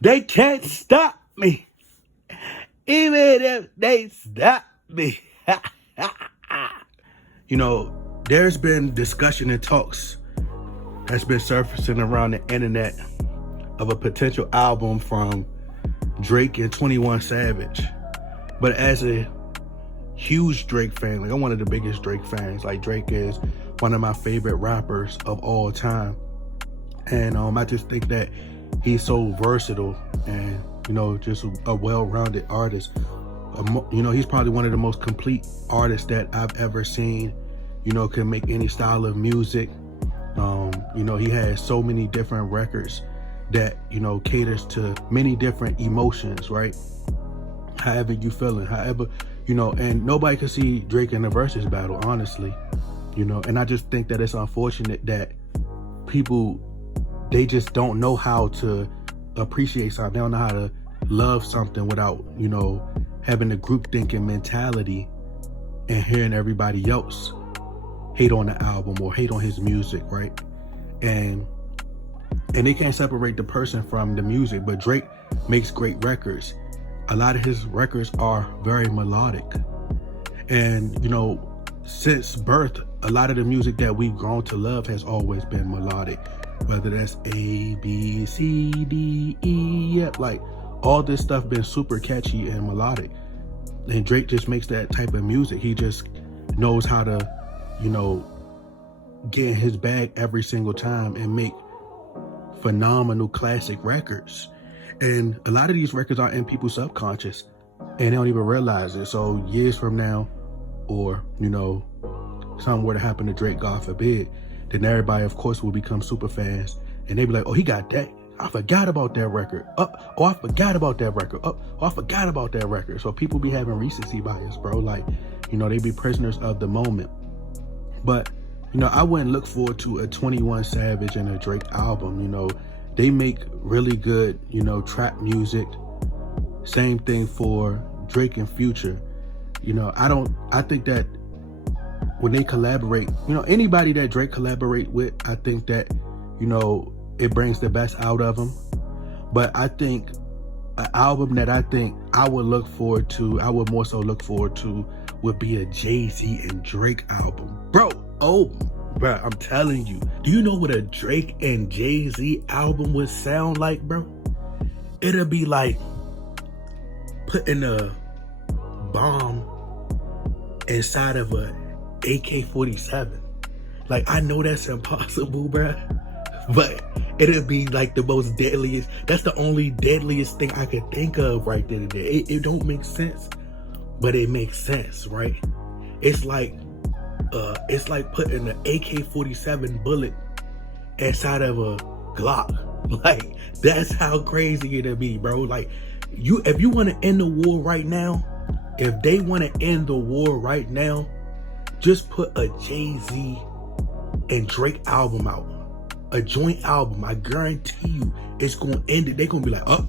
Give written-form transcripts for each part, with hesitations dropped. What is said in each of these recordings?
They can't stop me, even if they stop me. There's been discussion and talks that's been surfacing around the internet of a potential album from Drake and 21 Savage. But as a huge Drake fan, like I'm one of the biggest Drake fans. Like Drake is one of my favorite rappers of all time. And I just think that he's so versatile and, just a well-rounded artist. He's probably one of the most complete artists that I've ever seen, can make any style of music. He has so many different records that, caters to many different emotions, right? However you feeling, and nobody can see Drake in a versus battle, honestly, and I just think that it's unfortunate that people, they just don't know how to appreciate something. They don't know how to love something without, having the group thinking mentality and hearing everybody else hate on the album or hate on his music, right? And they can't separate the person from the music, but Drake makes great records. A lot of his records are very melodic. And, since birth, a lot of the music that we've grown to love has always been melodic. Whether that's A, B, C, D, E, like all this stuff been super catchy and melodic. And Drake just makes that type of music. He just knows how to, get in his bag every single time and make phenomenal classic records. And a lot of these records are in people's subconscious and they don't even realize it. So years from now, or, something were to happen to Drake, God forbid, then everybody, of course, will become super fans. And they be like, oh, he got that. I forgot about that record. Oh, I forgot about that record. Oh, I forgot about that record. So people be having recency bias, bro. Like, they be prisoners of the moment. But, I wouldn't look forward to a 21 Savage and a Drake album. They make really good, trap music. Same thing for Drake and Future. I think that when they collaborate, anybody that Drake collaborate with, I think that, it brings the best out of them. But I think an album that I think I would more so look forward to would be a Jay-Z and Drake album. Bro, I'm telling you. Do you know what a Drake and Jay-Z album would sound like, bro? It'll be like putting a bomb inside of a AK-47. Like, I know that's impossible, bro, but it'll be like the most deadliest. That's the only deadliest thing I could think of right then and there. It don't make sense, but it makes sense, right? It's like putting an AK-47 bullet inside of a Glock. Like, that's how crazy it'll be, bro. Like, if you want to end the war right now, if they want to end the war right now, just put a Jay-Z and Drake album out. A joint album. I guarantee you it's going to end it. They're going to be like, oh,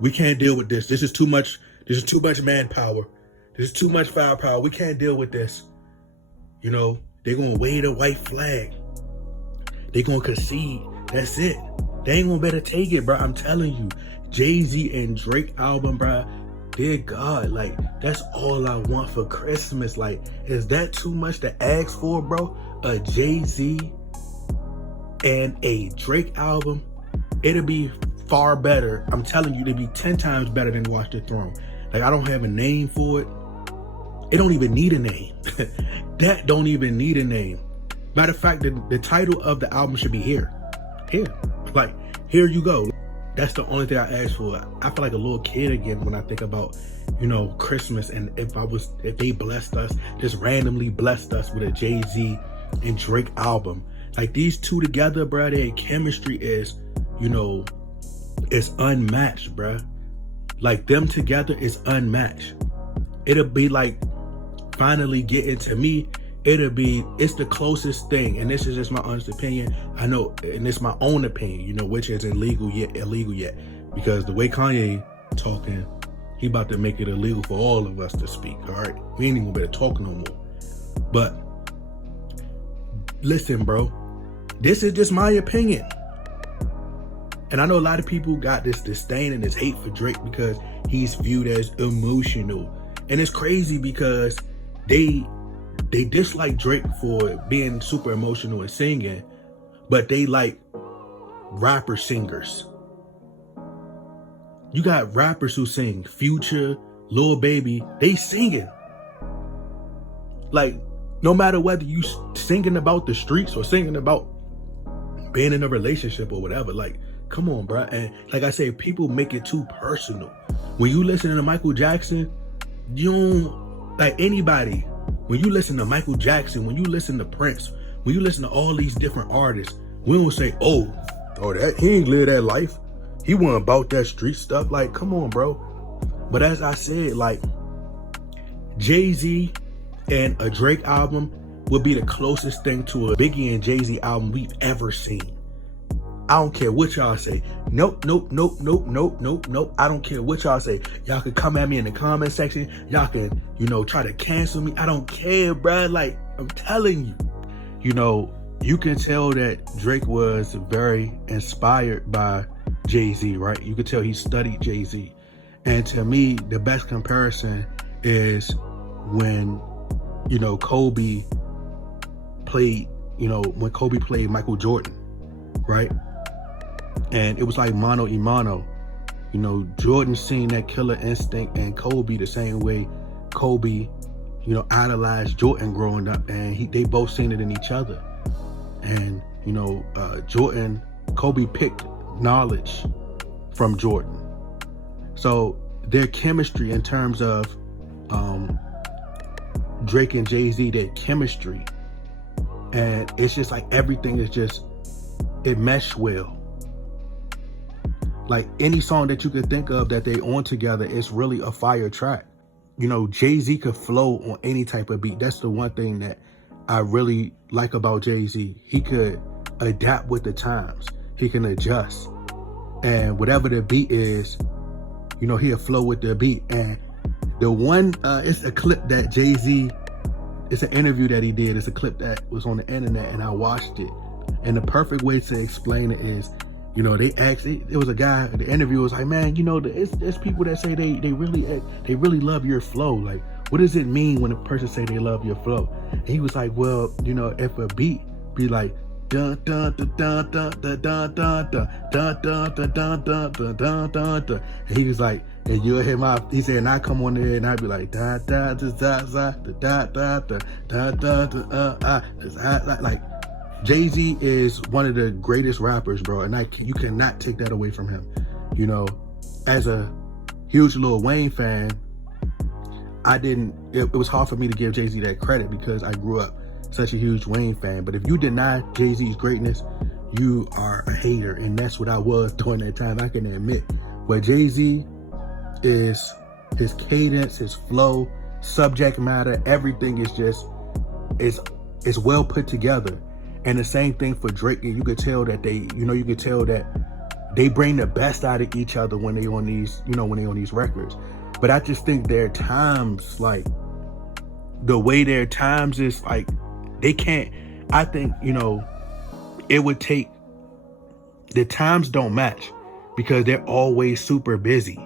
we can't deal with this. This is too much. This is too much manpower. This is too much firepower. We can't deal with this. They're going to wave a white flag. They're going to concede. That's it. They ain't going to better take it, bro. I'm telling you. Jay-Z and Drake album, bro. Dear God, like, that's all I want for Christmas. Like, is that too much to ask for, bro? A Jay-Z and a Drake album, it'll be far better. I'm telling you, it'll be 10 times better than Watch the Throne. Like, I don't have a name for it. It don't even need a name. That don't even need a name. Matter of fact, the title of the album should be Here. Like, here you go. That's the only thing I ask for. I feel like a little kid again when I think about, Christmas, and if they blessed us, just randomly blessed us with a Jay-Z and Drake album. Like, these two together, bro, their chemistry is, it's unmatched, bro. Like, them together is unmatched. It'll be like finally getting to me. It's the closest thing, and this is just my honest opinion. I know, and it's my own opinion, which is illegal yet, because the way Kanye talking, he about to make it illegal for all of us to speak. All right, we ain't even better talk no more. But listen, bro, this is just my opinion. And I know a lot of people got this disdain and this hate for Drake because he's viewed as emotional. And it's crazy because they dislike Drake for being super emotional and singing, but they like rapper singers. You got rappers who sing. Future, Lil Baby, they singing. Like, no matter whether you singing about the streets or singing about being in a relationship or whatever, like, come on, bro. And like I say, people make it too personal. When you listen to Michael Jackson, you don't, like anybody, when you listen to Michael Jackson, when you listen to Prince, when you listen to all these different artists, we don't say, oh, that he ain't live that life. He wasn't about that street stuff. Like, come on, bro. But as I said, like, Jay-Z and a Drake album would be the closest thing to a Biggie and Jay-Z album we've ever seen. I don't care what y'all say. Nope. I don't care what y'all say. Y'all can come at me in the comment section. Y'all can, try to cancel me. I don't care, bruh. Like, I'm telling you. You can tell that Drake was very inspired by Jay-Z, right? You could tell he studied Jay-Z. And to me, the best comparison is when, Kobe played, when Kobe played Michael Jordan, right? And it was like mano a mano. Jordan seen that killer instinct, and Kobe the same way Kobe, idolized Jordan growing up, and they both seen it in each other. And, Kobe picked knowledge from Jordan. So their chemistry in terms of Drake and Jay-Z, their chemistry, and it's just like everything is just, it meshed well. Like any song that you could think of that they on together, it's really a fire track. Jay-Z could flow on any type of beat. That's the one thing that I really like about Jay-Z. He could adapt with the times. He can adjust. And whatever the beat is, he'll flow with the beat. And the one, it's a clip that Jay-Z, it's an interview that he did. It's a clip that was on the internet and I watched it. And the perfect way to explain it is, they asked, it was a guy, the interview was like, man, there's people that say they really love your flow. Like, what does it mean when a person say they love your flow? And he was like, well, if a beat be like dun dun dun dun dun dun dun dun dun dun dun dun dun dun dun dun dun, and he was like, and you'll hear he said, and I come on there and I'd be like da da da da da da da da da da like Jay-Z is one of the greatest rappers, bro, and you cannot take that away from him. As a huge Lil Wayne fan, it was hard for me to give Jay-Z that credit because I grew up such a huge Wayne fan. But if you deny Jay-Z's greatness, you are a hater, and that's what I was during that time, I can admit. But Jay-Z is, his cadence, his flow, subject matter, everything is just, it's well put together. And the same thing for Drake. And you could tell that you could tell that they bring the best out of each other when they on these records. But I just think their times, like the way their times is, like they can't, I think, it would take, the times don't match because they're always super busy.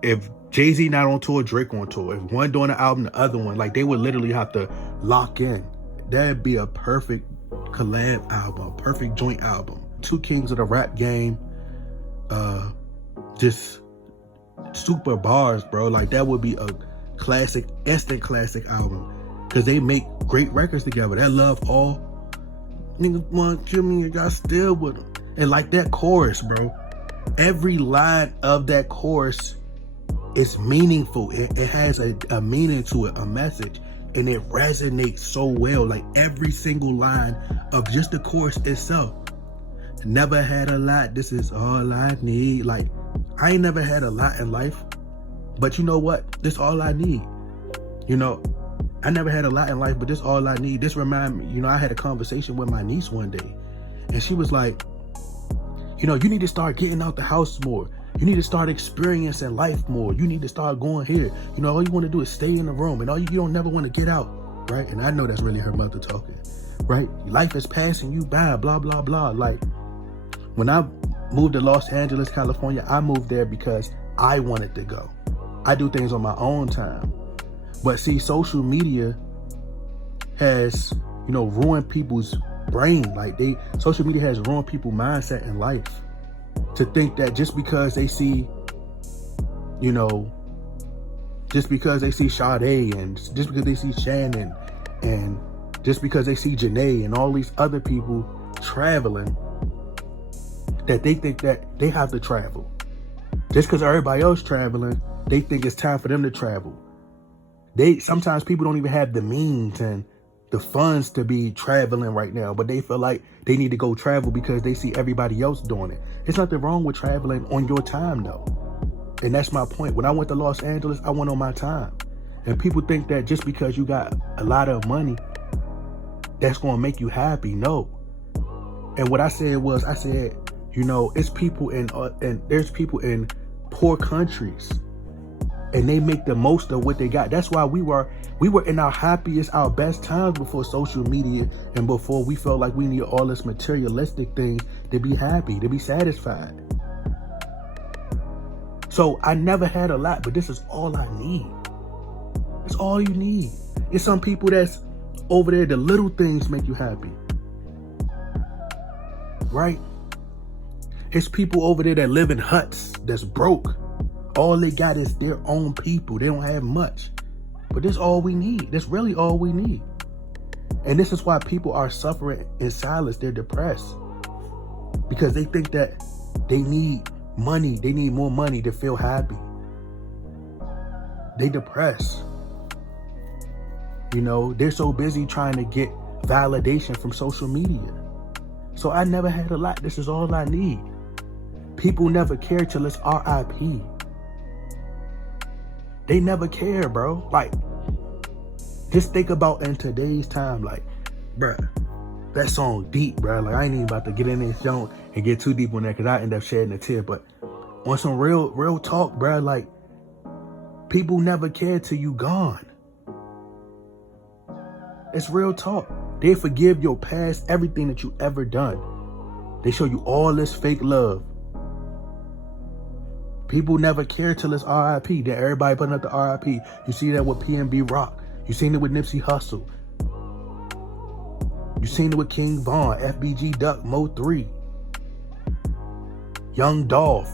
If Jay-Z not on tour, Drake on tour. If one doing an album, the other one, like they would literally have to lock in. That'd be a perfect collab album, a perfect joint album. Two kings of the rap game, just super bars, bro. Like that would be a classic, instant classic album because they make great records together. That Love All, niggas want to kill me, I got still with them. And like that chorus, bro, every line of that chorus is meaningful. It has a meaning to it, a message, and it resonates so well. Like every single line of just the chorus itself. Never had a lot, this is all I need. Like, I ain't never had a lot in life, but you know what? This all I need. I never had a lot in life, but this all I need. This remind me, I had a conversation with my niece one day, and she was like, you need to start getting out the house more. You need to start experiencing life more. You need to start going here. All you want to do is stay in the room, and you don't never want to get out, right? And I know that's really her mother talking, right? Life is passing you by, blah, blah, blah. Like, when I moved to Los Angeles, California, I moved there because I wanted to go. I do things on my own time. But see, social media has, ruined people's brain. Social media has ruined people's mindset in life to think that just because they see, just because they see Sade and just because they see Shannon and just because they see Janae and all these other people traveling, that they think that they have to travel. Just because everybody else traveling, they think it's time for them to travel. Sometimes people don't even have the means and the funds to be traveling right now, but they feel like they need to go travel because they see everybody else doing it. There's nothing wrong with traveling on your time though. And that's my point. When I went to Los Angeles, I went on my time. And people think that just because you got a lot of money, that's going to make you happy. No. And what I said, it's people and there's people in poor countries, and they make the most of what they got. That's why we were in our happiest, our best times before social media and before we felt like we need all this materialistic things to be happy, to be satisfied. So I never had a lot, but this is all I need. It's all you need. It's some people that's over there, the little things make you happy. Right? It's people over there that live in huts that's broke. All they got is their own people. They don't have much. But this is all we need. That's really all we need. And this is why people are suffering in silence. They're depressed. Because they think that they need money. They need more money to feel happy. They depressed. They're so busy trying to get validation from social media. So I never had a lot. This is all I need. People never care till it's RIP. They never care, bro. Just think about in today's time, bruh, that song deep, bruh. I ain't even about to get in this zone and get too deep on that because I end up shedding a tear. But on some real talk, bruh, people never care till you gone. It's real talk. They forgive your past, everything that you ever done. They show you all this fake love. People never care till it's RIP. Then everybody putting up the RIP. You see that with PNB Rock. You seen it with Nipsey Hussle. You seen it with King Von, FBG Duck, Mo3, Young Dolph.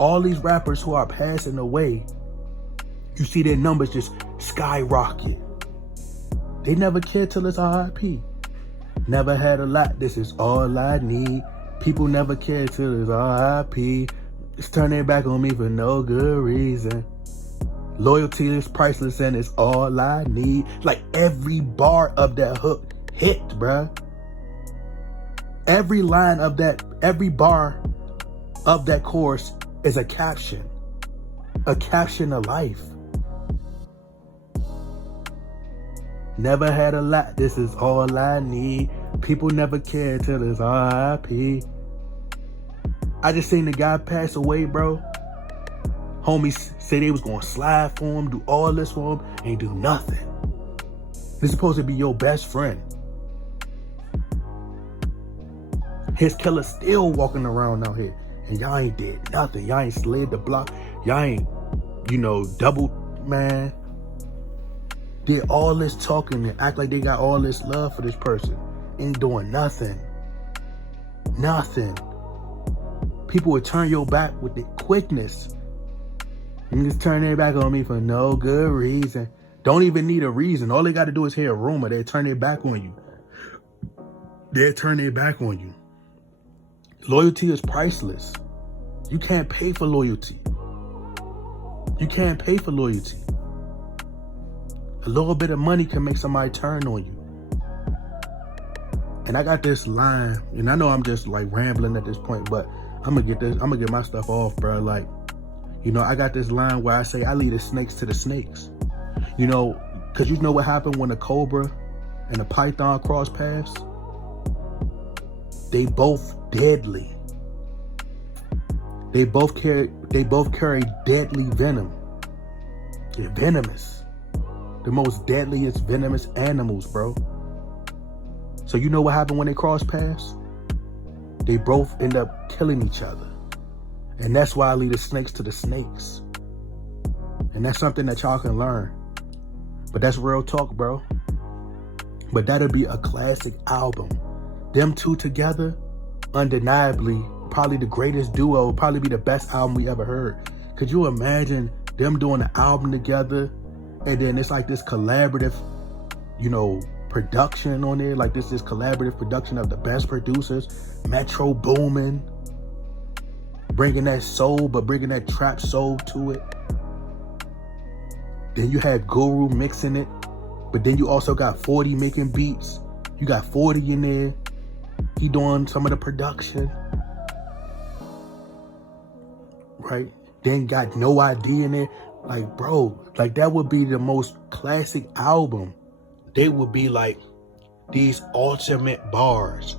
All these rappers who are passing away, you see their numbers just skyrocket. They never care till it's RIP. Never had a lot. This is all I need. People never care till it's RIP. It's turning back on me for no good reason. Loyalty is priceless and it's all I need. Every bar of that hook hit, bruh. Every line of that, every bar of that chorus is a caption of life. Never had a lot. This is all I need. People never care till it's RIP. I just seen the guy pass away, bro. Homies say they was gonna slide for him, do all this for him, ain't do nothing. This is supposed to be your best friend. His killer still walking around out here, and y'all ain't did nothing. Y'all ain't slid the block. Y'all ain't, double, man. Did all this talking and act like they got all this love for this person. Ain't doing nothing. Nothing. People would turn your back with the quickness. You just turn their back on me for no good reason. Don't even need a reason. All they got to do is hear a rumor. They'll turn their back on you. They'll turn their back on you. Loyalty is priceless. You can't pay for loyalty. You can't pay for loyalty. A little bit of money can make somebody turn on you. And I got this line, and I know I'm just rambling at this point, but I'm gonna get my stuff off, bro. I got this line where I say I lead the snakes to the snakes. Cause you know what happened when a cobra and a python cross paths? They both deadly. They both carry deadly venom. They're venomous. The most deadliest venomous animals, bro. So you know what happened when they cross paths? They both end up killing each other. And that's why I leave the snakes to the snakes. And that's something that y'all can learn. But that's real talk, bro. But that'll be a classic album. Them two together, undeniably, probably the greatest duo, probably be the best album we ever heard. Could you imagine them doing an album together, and then it's like this collaborative, production on there, like this collaborative production of the best producers, Metro Boomin, bringing that soul, but bringing that trap soul to it. Then you had Guru mixing it, but then you also got 40 making beats. You got 40 in there. He doing some of the production, right? Then got No ID in there. Like, bro, like that would be the most classic album. They would be like these ultimate bars,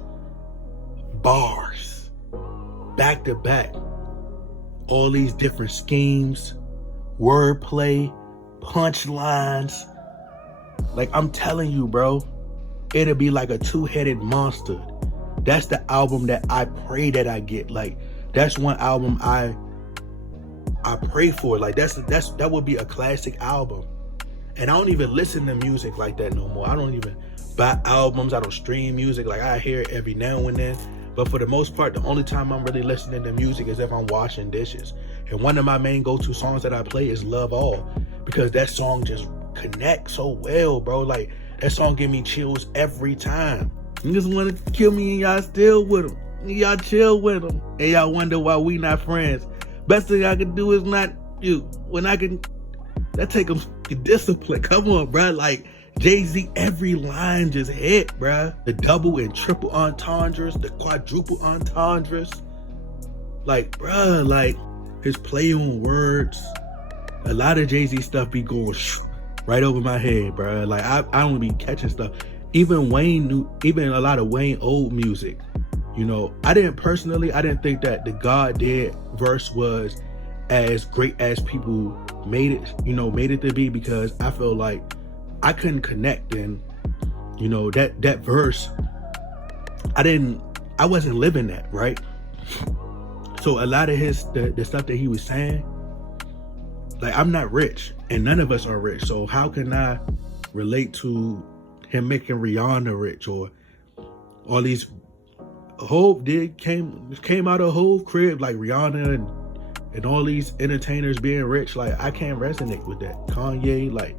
back to back. All these different schemes, wordplay, punchlines. Like, I'm telling you, bro, it'll be like a two-headed monster. That's the album that I pray that I get. Like, that's one album I pray for. Like, that would be a classic album. And I don't even listen to music like that no more. I don't even buy albums. I don't stream music. Like, I hear it every now and then. But for the most part, the only time I'm really listening to music is if I'm washing dishes. And one of my main go-to songs that I play is Love All, because that song just connects so well, bro. Like, that song give me chills every time. You just want to kill me and y'all still with them. Y'all chill with them. And y'all wonder why we not friends. Best thing I can do is not you. When I can, that take them discipline. Come on, bro. Like, Jay-Z, every line just hit, bro. The double and triple entendres, the quadruple entendres. Like, bro, like, his play on words. A lot of Jay-Z stuff be going right over my head, bro. Like, I don't be catching stuff. Even a lot of Wayne old music. I didn't think that the God Dead verse was as great as people made it to be, because I feel like I couldn't connect. And that verse, I wasn't living that, right? So a lot of the stuff that he was saying, like, I'm not rich and none of us are rich, so how can I relate to him making Rihanna rich, or all these Hove came out of Hove crib, like Rihanna and all these entertainers being rich. Like, I can't resonate with that. Kanye, like,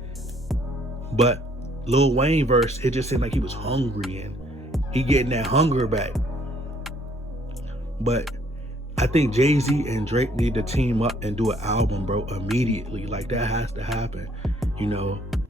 but Lil Wayne verse, it just seemed like he was hungry and he getting that hunger back. But I think Jay-Z and Drake need to team up and do an album, bro, immediately. Like, that has to happen.